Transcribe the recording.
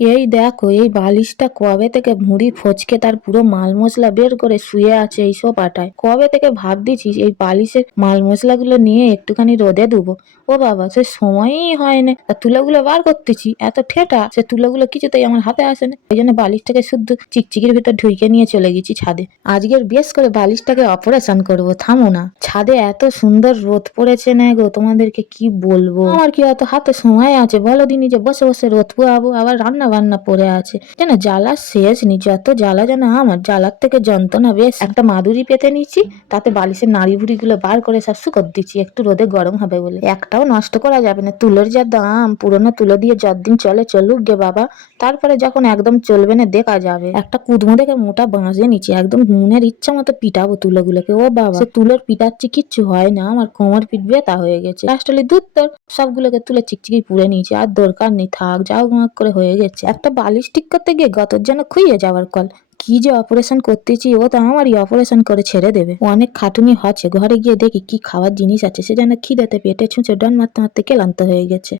এই দেখো, এই বালিশটা কবে থেকে ভুঁড়ি ফচকে তার পুরো মাল মশলা বের করে শুয়ে আছে এই সোফাটায় কবে থেকে ভাব ভাবতেছি এই বালিশের মাল মশলাগুলো নিয়ে একটুখানি রোদে দেবো ও বাবা, সে সময়ই হয় না তুলোগুলো বার করতেছি? এত ঠেটা, সে তুলোগুলো কিছুতেই আমার হাতে আসে না। এই জন্য বালিশটাকে শুদ্ধ চিকচিকির ভিতর ঢুকে নিয়ে চলে গেছি ছাদে। আজকের বেশ করে বালিশটাকে অপারেশন করব, থামো না। ছাদে এত সুন্দর রোদ পড়েছে না গো, তোমাদেরকে কি বলব? আমার কি অত হাতে সময় আছে? বলো দিনই যে বসে বসে রোদ পোয়াবো, আবার রান্না বান্না পড়ে আছে। যেন জ্বালা শেষ নি যত জ্বালা যেন আমার, জ্বালার থেকে যন্ত্রণা বেশ। একটা মাদুরি পেতে নিচ্ছি, তাতে বালিশের নাড়ি ভুড়ি গুলো বার করে সব শুকর দিচ্ছি, একটু রোদে গরম হবে বলে। একটাও নষ্ট করা যাবে না, তুলোর যা দাম, পুরোনো তুলো দিয়ে যতদিন চলে চলুক গে বাবা, তারপরে যখন একদম চলবে না দেখা যাবে। একটা কুদমো দেখে মোটা বাঁশে নিচে, একদম মনের ইচ্ছা মতো পিটাবো তুলোগুলোকে। ও বাবা, সে তুলোর পিটাচ্ছি, কিচ্ছু হয় না, আমার কোমর পিট ব্যথা হয়ে গেছে। লাস্টলি দুধ তোর সবগুলোকে তুলে চিকচিকি পুড়ে নিয়েছি, আর দরকার নেই, থাক, যাও করে হয়ে গেছে। একটা বালিশ ঠিক করতে গিয়ে গতর যেন খুইয়ে যাওয়ার কল। কি যে অপারেশন করতেছি, ও তো আমারই অপারেশন করে ছেড়ে দেবে। অনেক খাটুনি হচ্ছে, ঘরে গিয়ে দেখি কি খাওয়ার জিনিস আছে, সে যেন খিদেতে পেটে ছুঁচে ডান মারতে মারতে ক্লান্ত হয়ে গেছে।